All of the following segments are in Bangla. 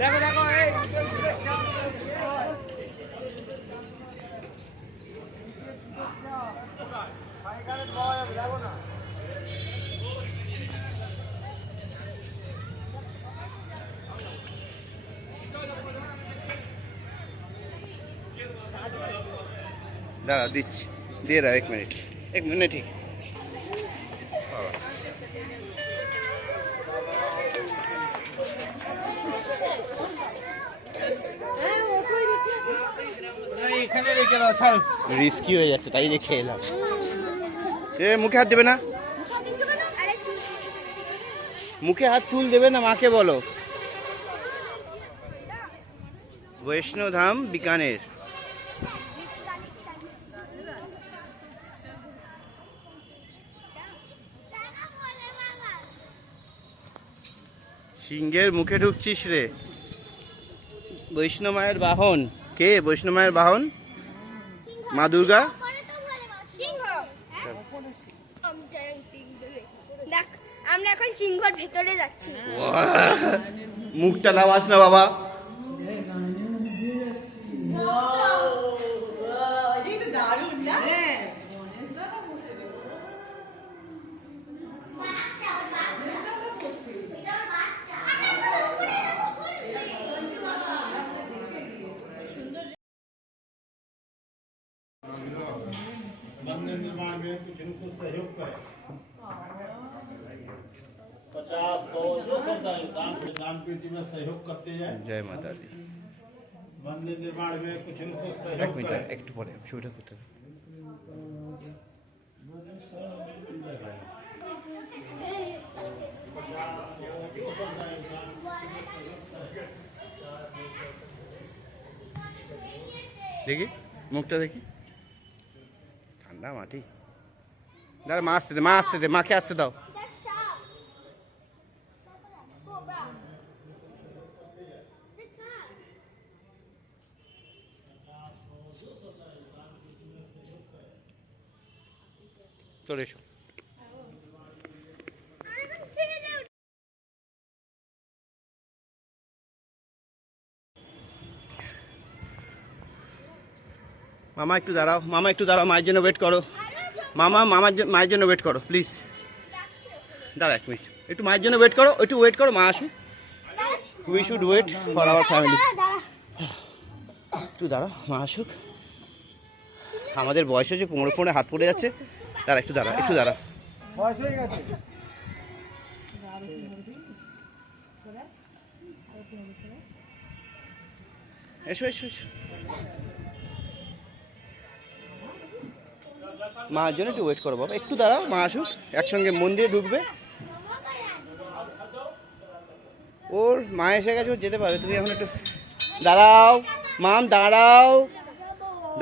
দেখো দেখো এই दादा दीची दे रहा 1 मिनट 1 मिनट ही रिस्की हो जाते ताई देखे एलाम ए मुखे हाथ देबे ना मुखे हाथ तुल देबे ना माके बोलो वैष्णो धाम बीकानेर সিংহের মুখে ঢুকছিস রে বৈষ্ণব মায়ের বাহন কে বৈষ্ণব মায়ের বাহন মা দুর্গা আমরা এখন সিংহর ভেতরে যাচ্ছি মুখটা নামাস না বাবা मंदिर निर्माण में कुछ इनको सहयोग करें 50-100 जो सब दान पेटी में सहयोग करते जाए। जय माता दी। मंदिर निर्माण में कुछ इनको एक सहयोग मिनट करें। एक पड़े ছবিটা করতে দেখি মুখটা দেখি ঠান্ডা মাটি দাঁড়া মা আসতে দে মাকে আসতে দাও চলে এসো মামা একটু দাঁড়াও মায়ের জন্য ওয়েট করো মায়ের জন্য ওয়েট করো প্লিজ দাঁড়া 1 মিনিট একটু মায়ের জন্য ওয়েট করো মা আসুক we should wait for our family একটু দাঁড়াও মা আসুক আমাদের বয়স হচ্ছে কোমরে ফোনে হাত পড়ে যাচ্ছে একটু দাঁড়া এসো মার জন্য একটু ওয়েট করো বাবা একটু দাঁড়াও মা আসুক একসঙ্গে মন্দিরে ঢুকবে ওর মা এসে গেছে যেতে পারবে তুমি এখন একটু দাঁড়াও মাম দাঁড়াও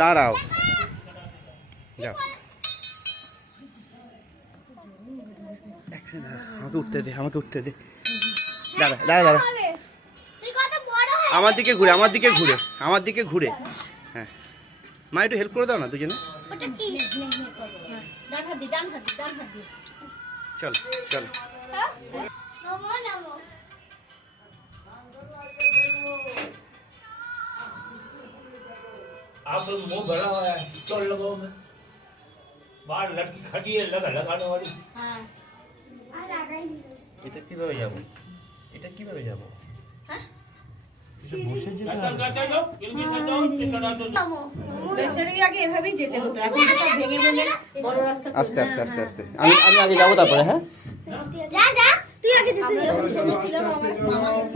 যাও আমাকে উঠতে দে দাঁড়া আমার দিকে ঘুরে হ্যাঁ মা একটু হেল্প করে দাও না দুজনে চল आप मुंह भरा हुआ है चोर लगाओ में बाहर लड़की खड़ी है लगाने वाली এটা কিভাবে যাব হ্যাঁ আস্তে আমি আগে যাবো তারপরে হ্যাঁ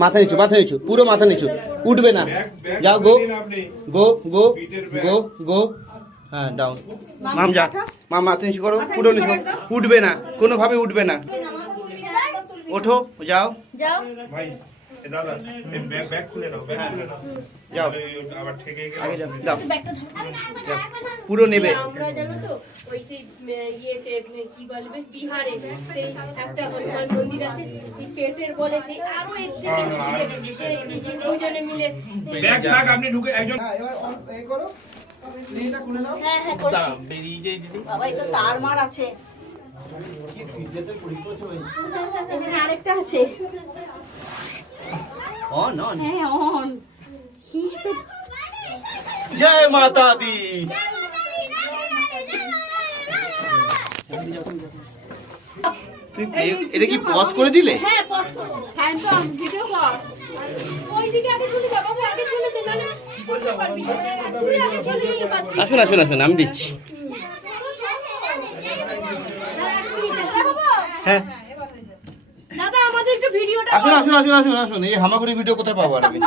মাথা নিচু পুরো মাথা নিচু উঠবে না যাও গো হ্যাঁ ডাউন মাম যা মাথা নিচু করো পুরো নিচু উঠবে না কোনোভাবে উঠবে না ওঠো যাও भाई दादा बैग खुले ना যাও আবার ঠেকে আগে যাও পুরো নেবে আমরা জানো তো ওই সেই ইয়েতে কি বলবে বিহারে সেই একটা হনুমান মন্দির আছে পেটের বলে সেই আরো এর থেকে দুজনে মিলে ব্যাগ থাক আপনি ঢুকে একজন এবার এই করো এটা খুলে নাও হ্যাঁ করছি বেরিয়ে যাই দিদি বাবা এই তো তার মার আছে কি ফ্রিজেতে পড়ি করছে ভাই এখানে আরেকটা আছে অন অন হ্যাঁ অন কি তো জয় মাতা দি। তুমি এটা কি পজ করে দিলে? হ্যাঁ পজ করো হ্যাঁ তো ভিডিও কর ওইদিকে আগে চলে যা বাবু আগে চলে যা নালে করতে পারবি তুই আগে চলে গেলে পারবি আসুন আসুন আসুন আমি দিচ্ছি। হ্যাঁ দাদা আমাদের একটু ভিডিওটা আসুন আসুন আসুন আসুন আসুন এই হামাগুড়ি ভিডিও কোথায় পাবো আর আমি?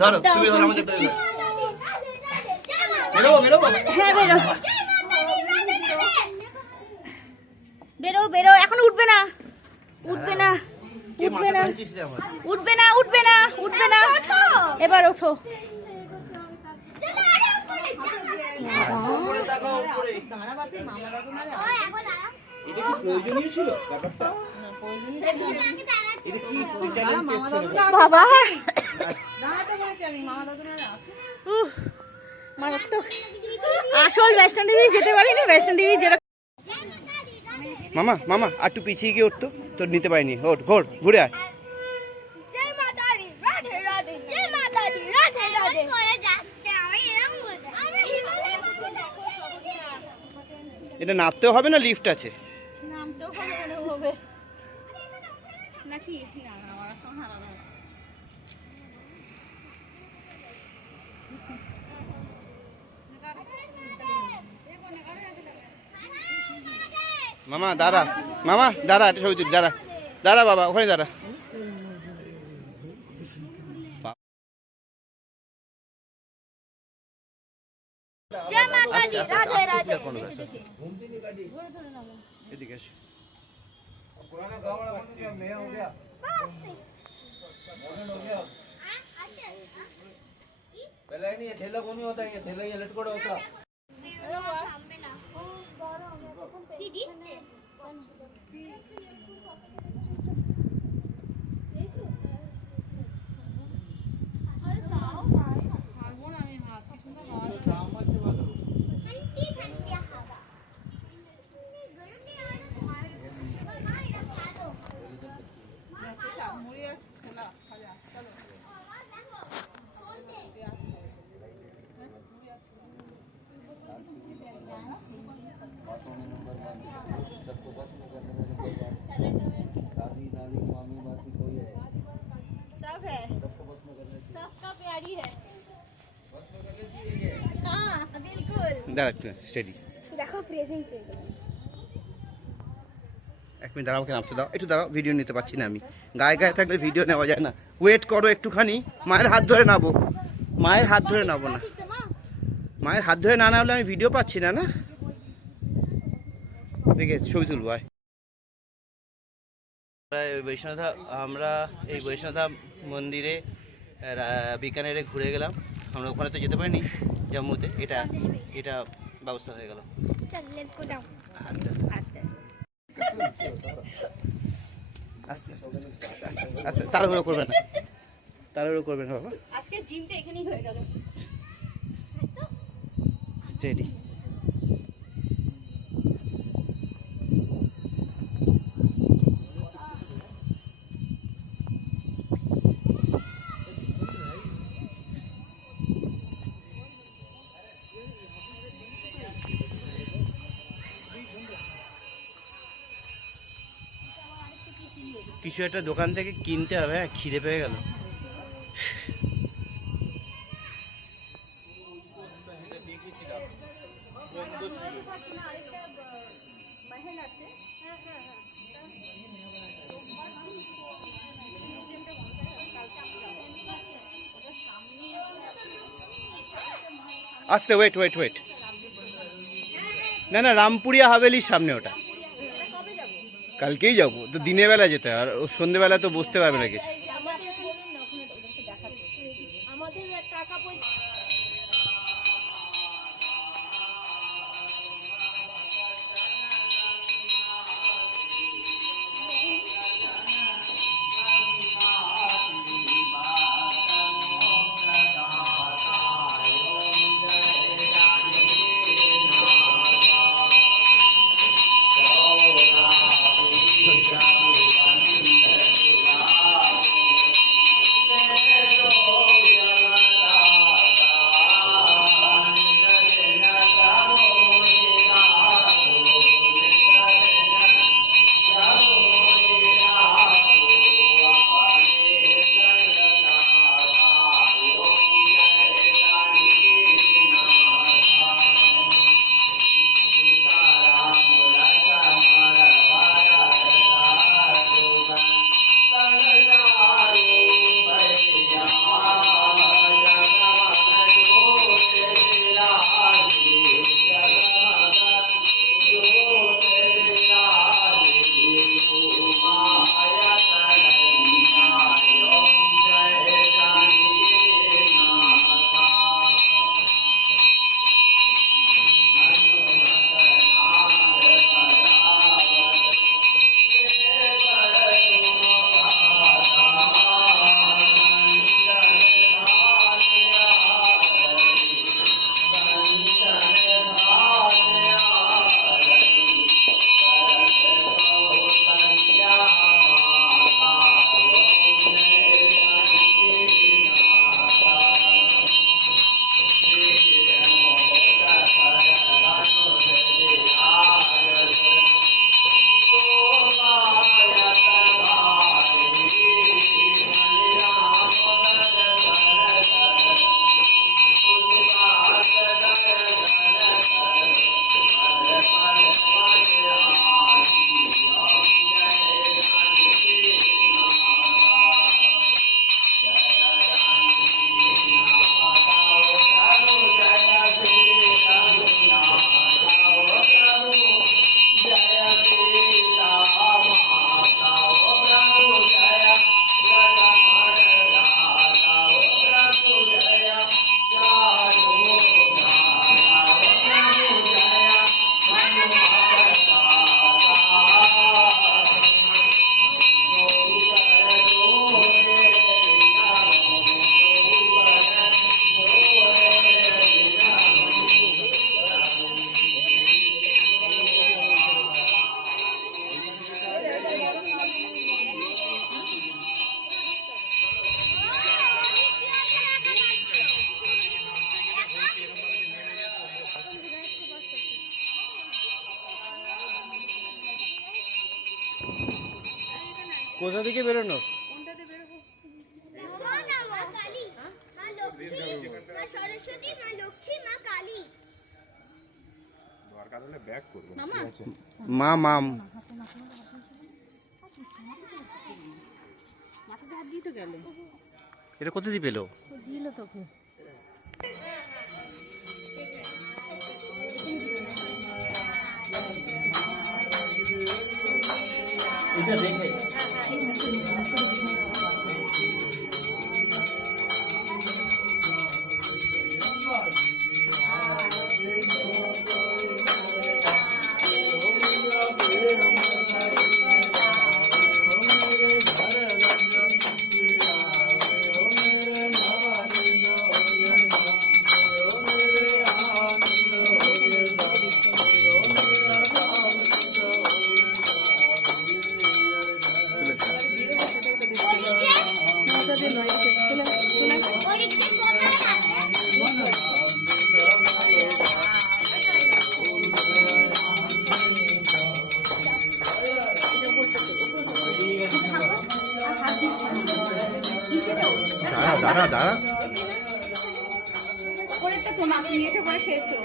ধরো তুমি ধরো আমাদের বেরোবো বেরোবো। হ্যাঁ বেরো বেরো বেরো এখন উঠবে না উঠবে না কে উঠবে মাথা না ফেলছিস রে আমার? উঠবে না উঠবে না উঠবে না এবার ওঠো উপরে তাকাও উপরে। এটা কি প্রয়োজনীয় ছিল ব্যাপারটা? এটা কি ইটালিয়ান টেস্ট ছিল? বাবা উহ, মারাত্মক আসল ওয়েস্টার্ন টিভি যেতে পারিনি ওয়েস্টার্ন টিভি যেরকম মামা মামা আর একটু পিছিয়ে গিয়ে উঠতো তোর নিতে পারিনি ওঠ ঘোর ঘুরে আয়। জয় মাতা দি, রাধে রাধে, জয় মাতা দি, রাধে রাধে। করে যাচ্ছে, আমি এরকম বলবো। আমি হিমালয় এটা নামতেও হবে না লিফট আছে? নামতেও হবে নাকি না না আমার সঙ্গে হারানো মামা দাঁড়া মামা দাঁড়া একটা ছবি তুলি দাঁড়া দাঁড়া বাবা ওখানে দাঁড়া। জয় মাতা দি, রাধে রাধে। এদিকে এসো। पुराना गाँव वाला बच्चे का नया हो गया मॉडर्न हो गया पहले नहीं ये थैला कौन होता है ये थैला ये लटकोड़ा होता কি দিচ্ছে? सब है सबका प्यारी है हाँ बिल्कुल দাঁড়া একটু স্টেডি। দেখো প্রেজেন্ট পেয়ে গেলাম। এক মিনিট দাঁড়াও আমাকে নামতে দাও একটু দাঁড়াও ভিডিও নিতে পারছি না আমি গায়ে গায়ে থাকলে ভিডিও নেওয়া যায় না ওয়েট করো একটুখানি মায়ের হাত ধরে নাবো মায়ের হাত ধরে নাবো না মায়ের হাত ধরে না নামলে আমি ভিডিও পাচ্ছি না না দেখে ছবি তুলবো আয়। আমরা এই বৈষ্ণবধাম মন্দিরে বিকানেরে ঘুরে গেলাম আমরা ওখানে তো যেতে পারিনি জম্মুতে এটা এটা ব্যবস্থা হয়ে গেল। চল লেটস গো ডাউন। আস্তে আস্তে আস্তে আস্তে। আস্তে আস্তে আস্তে তাড়াহুড়ো করবে না তাড়াহুড়ো করবে না বাবা আজকে জিমটা এখানেই হয়ে গেল স্টেডি। কিছু একটা দোকান থেকে কিনতে হবে হ্যাঁ খিদে পেয়ে গেল। আস্তে ওয়েট ওয়েট ওয়েট না না রামপুরিয়া হাভেলির সামনে ওটা কালকেই যাবো তো দিনের বেলা যেতে হয় আর ও সন্ধ্যেবেলা তো বুঝতে পারবে না কিছু। আমাদের কাকা কোথা থেকে বেরোনো? মা না মা কালী, মা লক্ষ্মী, মা সরস্বতী, মা লক্ষ্মী, মা কালী। মা মাম এটা কোথা দিয়ে পেলো? এটা দেখে ওদিকে কোথায় আছে? দাঁড়া দাঁড়া দাঁড়া পরেরটা তোমাকে নিয়ে এসে পরে খেয়েছো।